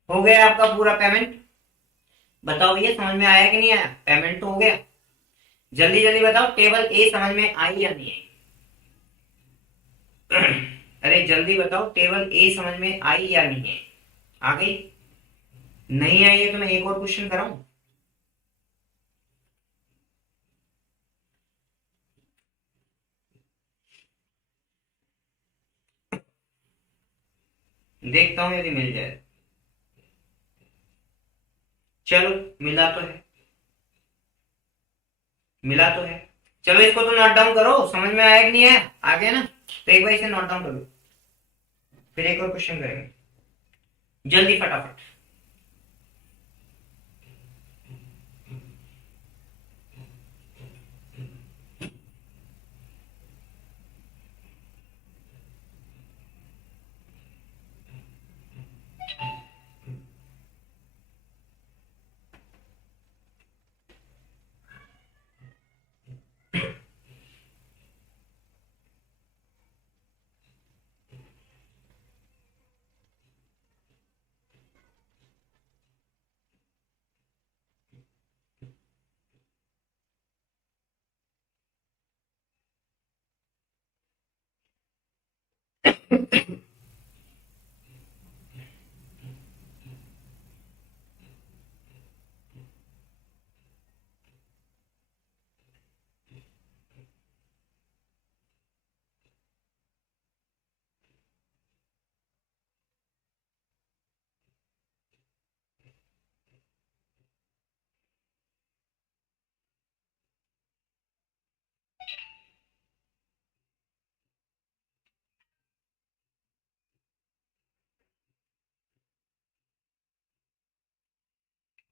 हो गया आपका पूरा पेमेंट। बताओ भैया समझ में आया कि नहीं आया? पेमेंट तो हो गया। जल्दी जल्दी बताओ टेबल ए समझ में आई या नहीं आई? अरे जल्दी बताओ टेबल ए समझ में आई या नहीं है? आ गई? नहीं आई है तो मैं एक और क्वेश्चन कराऊं? देखता हूं यदि मिल जाए। चलो मिला तो है, मिला तो है। चलो इसको तो नोट डाउन करो, समझ में आया कि नहीं आया? आ गया ना? तो एक बार इसे नोट डाउन करो, फिर एक और क्वेश्चन करेंगे। जल्दी फटाफट।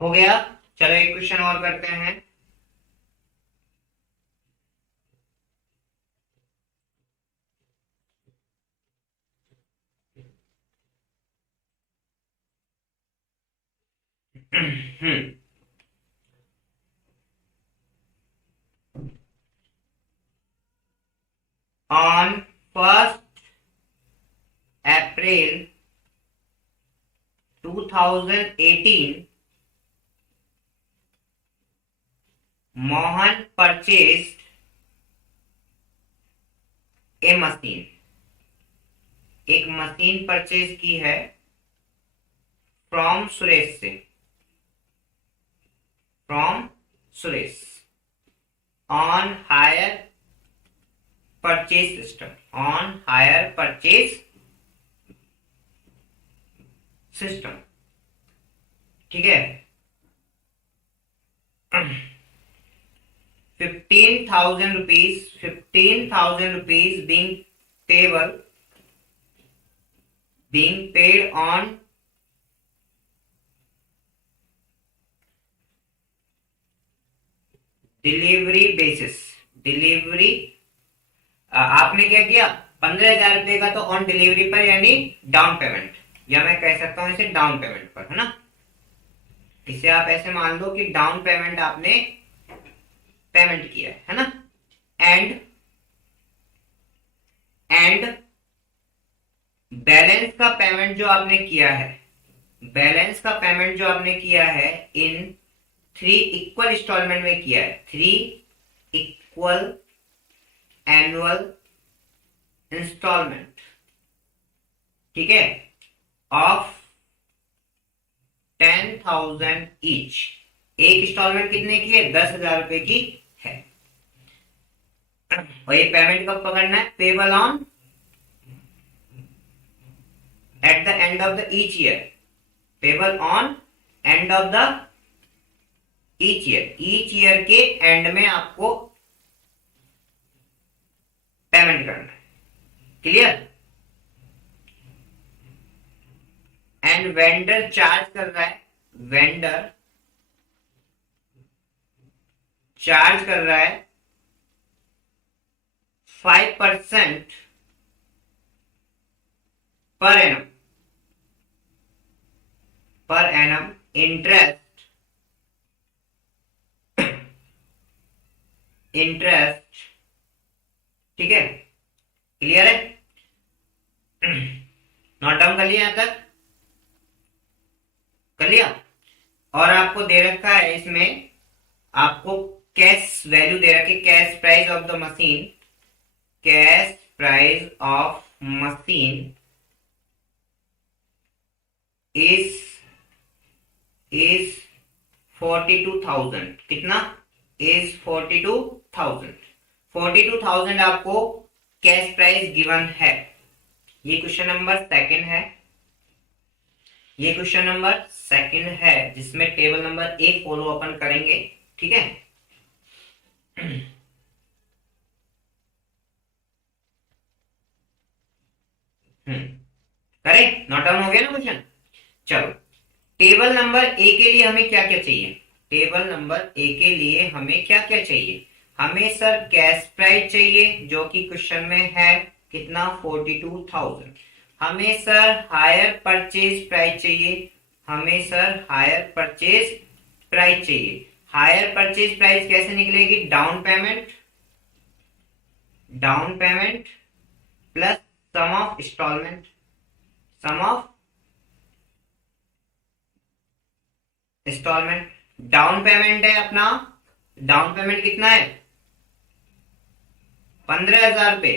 हो गया। चलो एक क्वेश्चन और करते हैं। On 1st April 2018, Mohan purchased a machine। एक मशीन परचेज की है फ्रॉम सुरेश से, from Suresh, on hire purchase system, on hire purchase system. ठीक है। 15,000 rupees, 15,000 rupees being paid on delivery basis. Delivery, आपने क्या किया, 15,000 रुपए का तो ऑन डिलीवरी पर, यानी डाउन पेमेंट, या मैं कह सकता हूं इसे डाउन पेमेंट पर, है ना। इसे आप ऐसे मान लो कि डाउन पेमेंट आपने पेमेंट किया है ना। एंड बैलेंस का पेमेंट जो आपने किया है, बैलेंस का पेमेंट जो आपने किया है इन 3 इक्वल इंस्टॉलमेंट में किया है, 3 इक्वल एनुअल इंस्टॉलमेंट। ठीक है, ऑफ 10,000 ईच। एक इंस्टॉलमेंट कितने की है, 10,000 रुपए की है। और ये पेमेंट कब पकड़ना है, payable on at the end of the each year, payable on end of the each year. Each year के एंड में आपको पेमेंट करना है। क्लियर। एंड वेंडर चार्ज कर रहा है, वेंडर चार्ज कर रहा है 5% per annum, per annum interest, interest. ठीक है, क्लियर है। नोट डाउन कर लिया यहां तक, कर लिया। और आपको दे रखा है इसमें, आपको कैश वैल्यू दे रखी, cash price of the machine, cash price of machine is 42,000। कितना, इज 42,000। 42,000 आपको कैश प्राइस गिवन है। ये क्वेश्चन नंबर सेकंड है, ये क्वेश्चन नंबर सेकंड है, जिसमें टेबल नंबर 1 फॉलो अपन करेंगे। ठीक है। करें, नोट डाउन हो गया ना क्वेश्चन। चलो, टेबल नंबर ए के लिए हमें क्या क्या चाहिए? टेबल नंबर ए के लिए हमें क्या क्या चाहिए? हमें सर कैश प्राइस चाहिए जो कि क्वेश्चन में है, कितना? 42,000। हमें सर हायर परचेज प्राइस चाहिए। हमें सर हायर परचेज प्राइस चाहिए। हायर परचेज प्राइस कैसे निकलेगी? Down payment, down payment plus sum of instalment, sum of instalment. Down payment है अपना, डाउन पेमेंट कितना है? 15,000 रुपए।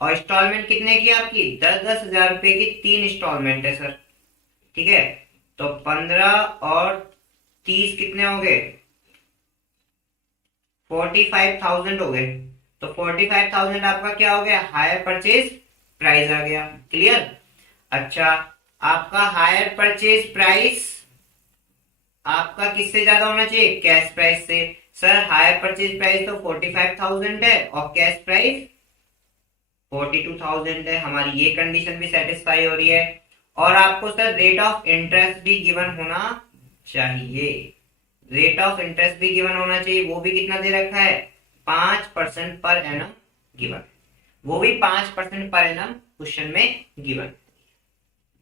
और इंस्टॉलमेंट कितने की आपकी? 10,000 रुपए की 3 इंस्टॉलमेंट है सर। ठीक है, तो 15 और 30 कितने हो गए? 45,000 हो गए। तो 45,000 आपका क्या हो गया? हायर परचेज प्राइस आ गया। क्लियर? अच्छा, आपका हायर परचेज प्राइस आपका किससे ज्यादा होना चाहिए? कैश प्राइस से। सर हायर परचेज प्राइस तो 45,000 है और कैश प्राइस 42,000 है। हमारी ये कंडीशन भी सेटिस्फाई हो रही है। और आपको सर रेट ऑफ इंटरेस्ट भी गिवन होना चाहिए। रेट ऑफ इंटरेस्ट भी गिवन होना चाहिए। वो भी कितना दे रखा है? 5% पर एनम गिवन। वो भी 5% पर एनम क्वेश्चन में गिवन।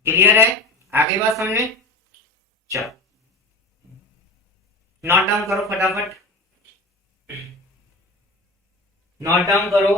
क्लियर है? आगे बात समझ में? चलो, नोट डाउन करो फटाफट, नोट डाउन करो।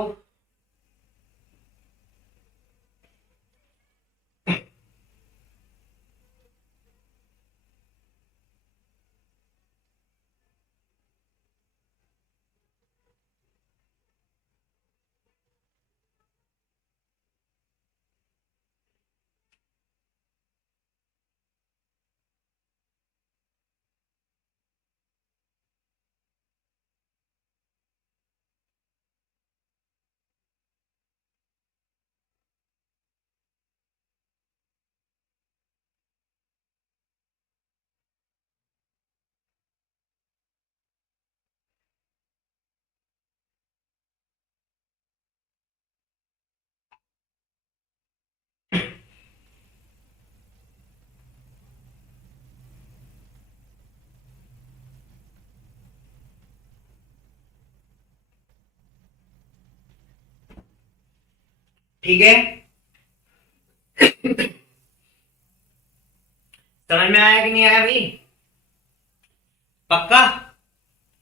ठीक है, समझ में आया कि नहीं आया भाई? पक्का?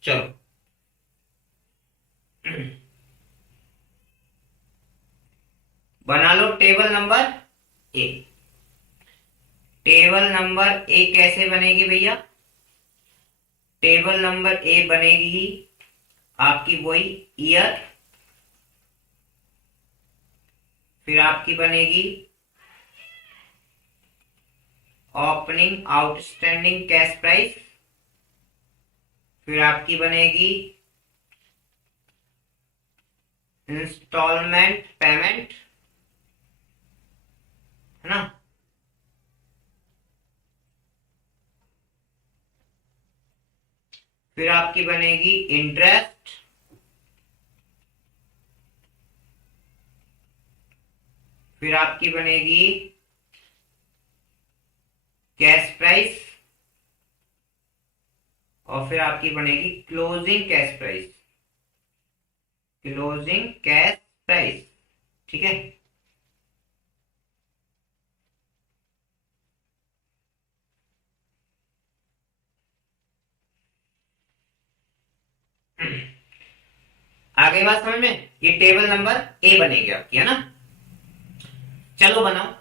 चलो, बना लो table number A. Table number A कैसे बनेगी भैया? टेबल नंबर ए बनेगी आपकी वही ईयर, फिर आपकी बनेगी ओपनिंग आउटस्टैंडिंग कैश प्राइस, फिर आपकी बनेगी इंस्टॉलमेंट पेमेंट, है ना? फिर आपकी बनेगी इंटरेस्ट, फिर आपकी बनेगी कैश प्राइस, और फिर आपकी बनेगी closing cash price, closing cash price. ठीक है, आगे बात समझ में? ये टेबल नंबर ए बनेगी आपकी, है ना? चलो बनाओ।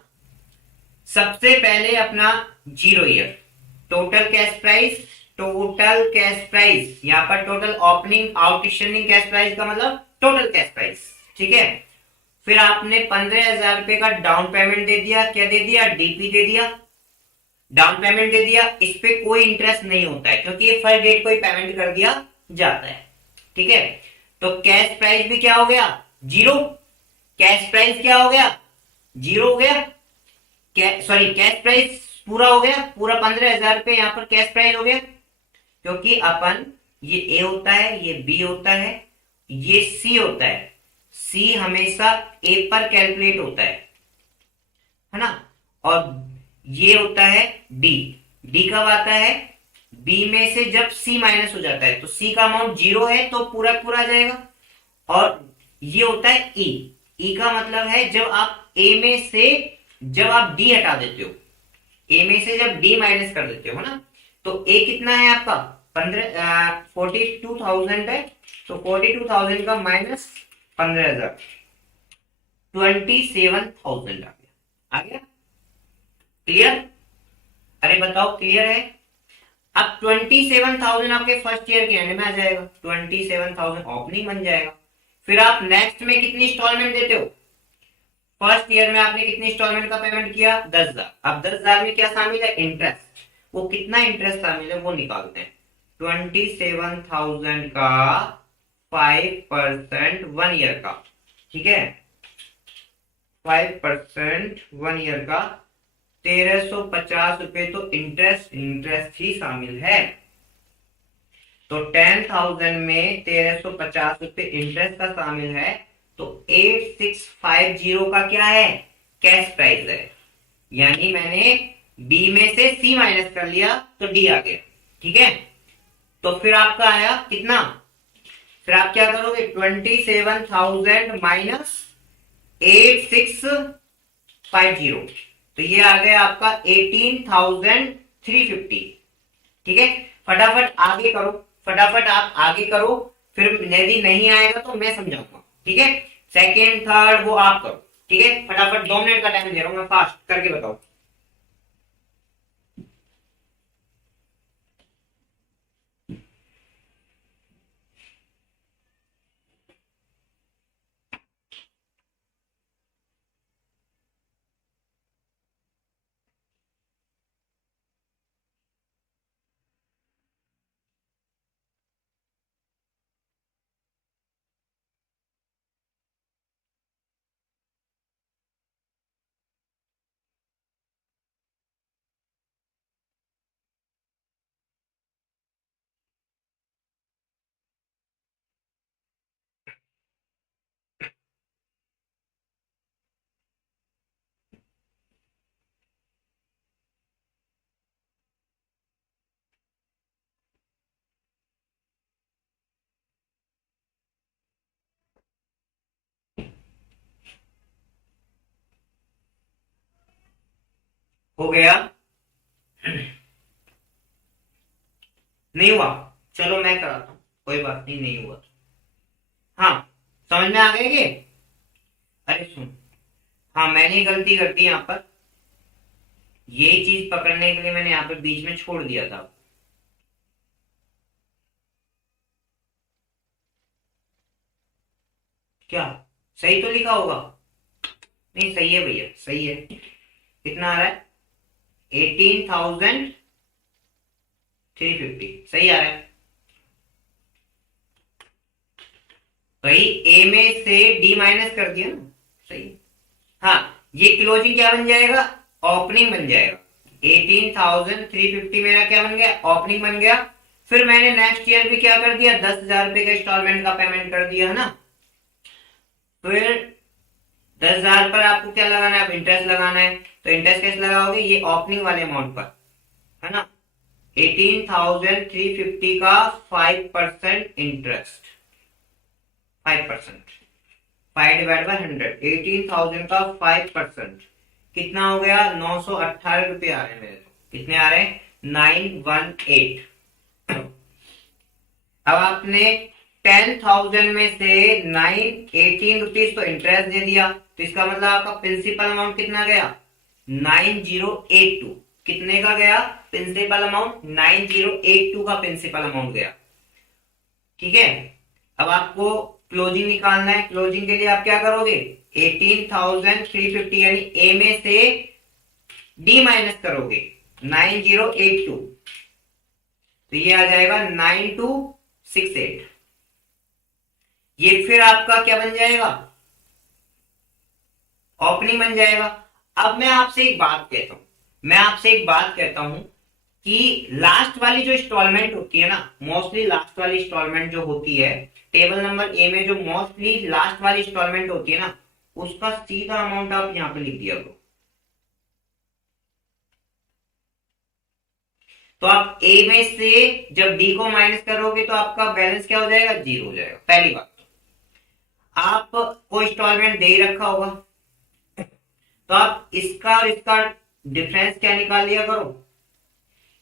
सबसे पहले अपना zero year, total cash price, total cash price. यहां पर total opening outstanding cash price का मतलब टोटल कैश प्राइस। ठीक है, फिर आपने 15,000 रुपए का डाउन पेमेंट दे दिया। क्या दे दिया? डीपी दे दिया, डाउन पेमेंट दे दिया। इस पे कोई इंटरेस्ट नहीं होता है क्योंकि ये फर्स्ट डेट को ही पेमेंट कर दिया जाता है। ठीक है, तो कैश प्राइस भी क्या हो गया? जीरो। कैश प्राइस क्या हो गया? जीरो हो गया। सॉरी, कैश प्राइस पूरा हो गया, पूरा 15,000 रुपए यहां पर कैश प्राइस हो गया। क्योंकि अपन, ये ए होता है, ये बी होता है, ये सी होता है। सी हमेशा ए पर कैलकुलेट होता है ना? और ये होता है डी। डी कब आता है? बी में से जब सी माइनस हो जाता है, तो सी का अमाउंट 0 है तो पूरा पूरा आ जाएगा। और ये होता है ई। ई का मतलब है जब आप ए में से जब आप डी हटा देते हो, ए में से जब डी माइनस कर देते हो ना, तो ए कितना है आपका? 42,000 है। तो 42,000 का माइनस 15,000, 27,000 आ गया। क्लियर? अरे बताओ क्लियर है? अब 27,000 आपके फर्स्ट ईयर के एंड में आ जाएगा, 27,000 ओपनिंग बन जाएगा। फिर आप नेक्स्ट में कितनी इंस्टॉलमेंट देते हो? फर्स्ट ईयर में आपने कितनी इंस्टॉलमेंट का पेमेंट किया? 10,000। अब 10,000 में क्या शामिल है? इंटरेस्ट। वो कितना इंटरेस्ट शामिल है वो निकालते हैं। 27,000 का 5% 1 ईयर का, ठीक है, 5% 1 ईयर का 1,350 रुपए तो इंटरेस्ट ही शामिल है। तो 10,000 में 1,350 रुपए इंटरेस्ट का शामिल है, तो 8,650 का क्या है? कैश प्राइस है। यानी मैंने बी में से सी माइनस कर लिया तो डी आ गया, ठीक है। तो फिर आपका आया कितना? फिर आप क्या करोगे? 27,000 माइनस 8,650, तो ये आ गया आपका 18,350, ठीक है। फटाफट आगे करो, फटाफट आप आगे करो, फिर यदि नहीं आएगा तो मैं समझाऊंगा, ठीक है। सेकेंड थर्ड वो आप करो, ठीक है। फटाफट 2 मिनट का टाइम दे रहा हूं मैं, फास्ट करके बताओ। हो गया? नहीं हुआ? चलो मैं कराता हूं, कोई बात नहीं, नहीं हुआ तो। हाँ, समझ में आ गए कि? अरे सुन, हाँ मैंने गलती कर दी यहाँ पर, ये चीज पकड़ने के लिए मैंने यहाँ पर बीच में छोड़ दिया था। क्या सही तो लिखा होगा? नहीं सही है भैया, सही है। कितना आ रहा है? 18,350, सही आ रहा है भाई। ए में से डी माइनस कर दिया ना, सही। हाँ, ये क्लोजिंग क्या बन जाएगा? ओपनिंग बन जाएगा। 18,350 मेरा क्या बन गया? ओपनिंग बन गया। फिर मैंने नेक्स्ट ईयर भी क्या कर दिया? 10,000 रुपए का इंस्टॉलमेंट का पेमेंट कर दिया है ना। फिर 10,000 पर आपको क्या लगाना है? अब इंटरेस्ट लगाना है। तो इंटरेस्ट कैसे लगाओगे? ये ओपनिंग वाले अमाउंट पर, है ना। 18,350 का 5% इंटरेस्ट, 5%, 5/100, 18,000 का 5% कितना हो गया? 918 रुपये आ रहे हैं मेरे तो। कितने आ रहे हैं? 918। अब आपने 10,000 में से 918 रुपीज तो इंटरेस्ट दे दिया, तो इसका मतलब आपका प्रिंसिपल अमाउंट कितना गया? 9082। कितने का गया प्रिंसिपल अमाउंट? 9082 का प्रिंसिपल अमाउंट गया, ठीक है। अब आपको क्लोजिंग निकालना है। क्लोजिंग के लिए आप क्या करोगे? 18,350 यानी ए में से डी माइनस करोगे 9082, तो ये आ जाएगा 9268। ये फिर आपका क्या बन जाएगा? ओपनिंग बन जाएगा। अब मैं आपसे एक बात कहता हूं, मैं आपसे एक बात कहता हूं कि लास्ट वाली जो इंस्टॉलमेंट होती है ना, मोस्टली लास्ट वाली इंस्टॉलमेंट जो होती है, टेबल नंबर ए में जो मोस्टली लास्ट वाली इंस्टॉलमेंट होती है ना, उसका सीधा अमाउंट आप यहां पे लिख दिया करो। तो आप ए में से जब बी को माइनस करोगे तो आपका बैलेंस क्या हो जाएगा, 0 हो जाएगा। पहली बात, आपको इंस्टॉलमेंट दे ही रखा होगा, तो आप इसका और इसका डिफरेंस क्या निकाल लिया करो,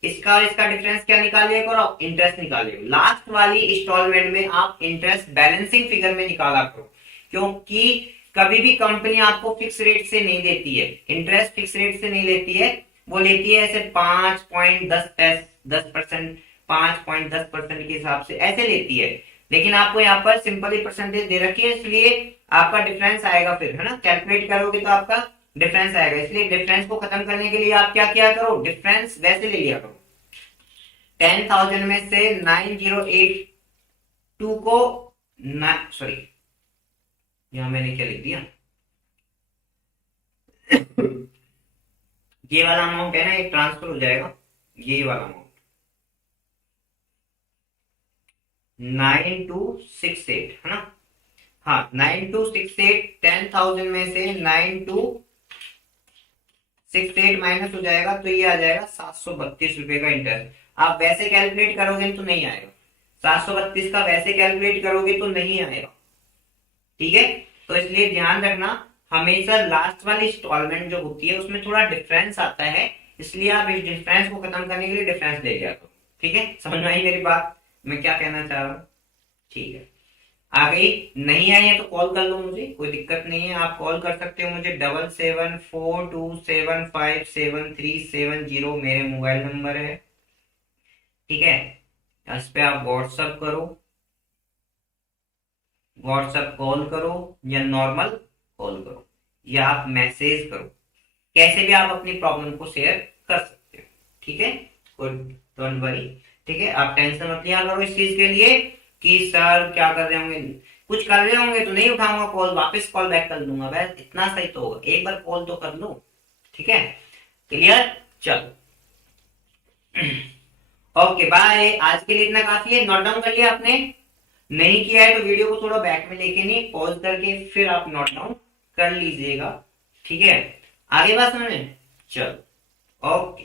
इसका और इसका डिफरेंस क्या निकाल लिया करो, इंटरेस्ट निकाल लिया। लास्ट वाली इंस्टॉलमेंट में आप इंटरेस्ट बैलेंसिंग फिगर में निकाला करो, क्योंकि कभी भी कंपनी आपको फिक्स रेट से नहीं देती है, इंटरेस्ट फिक्स रेट से नहीं लेती है, वो लेती है ऐसे 5.10% 5.10% के हिसाब से ऐसे लेती है। लेकिन आपको यहाँ पर सिंपल ही परसेंटेज दे रखी है, इसलिए आपका डिफरेंस आएगा फिर, है ना, कैलकुलेट करोगे तो आपका डिफरेंस आएगा। इसलिए डिफरेंस को खत्म करने के लिए आप क्या किया करो, डिफरेंस वैसे ले लिया करो। 10,000 में से 9082 को सॉरी, यहां मैंने क्या लिख दिया, ये वाला अमाउंट है ना, ये ट्रांसफर हो जाएगा, ये वाला अमाउंट 9268 है ना, हाँ 9268, 10,000 में से 9268 माइनस हो जाएगा तो ये आ जाएगा 732 रुपए का इंटरेस्ट। आप वैसे कैलकुलेट करोगे तो नहीं आएगा, 732 का वैसे कैलकुलेट करोगे तो नहीं आएगा, ठीक है। तो इसलिए ध्यान रखना, हमेशा लास्ट वाली इंस्टॉलमेंट जो होती है उसमें थोड़ा डिफरेंस आता है, इसलिए आप इस डिफरेंस को खत्म करने के लिए डिफरेंस ले लिया करो, ठीक है। समझ में आई मेरी बात, मैं क्या कहना चाह रहा हूँ, ठीक है। आ गई, नहीं आई है तो कॉल कर लो मुझे, कोई दिक्कत नहीं है, आप कॉल कर सकते हो मुझे 7742757370, मेरे मोबाइल नंबर है, ठीक है। इस पे आप व्हाट्सअप करो, व्हाट्सएप कॉल करो या नॉर्मल कॉल करो या आप मैसेज करो, कैसे भी आप अपनी प्रॉब्लम को शेयर कर सकते हो, ठीक है। डोंट वरी, ठीक है, आप टेंशन मत लिया करो इस चीज के लिए कि सर क्या कर रहे होंगे, कुछ कर रहे होंगे तो नहीं उठाऊंगा कॉल, वापस कॉल बैक कर दूंगा, बस इतना सही तो होगा, एक बार कॉल तो कर लो, ठीक है, क्लियर। चलो ओके बाय, आज के लिए इतना काफी है। नोट डाउन कर लिया आपने, नहीं किया है तो वीडियो को थोड़ा बैक में लेके नहीं, पॉज करके फिर आप नोट डाउन कर लीजिएगा, ठीक है। आगे बात समझ में, चलो ओके।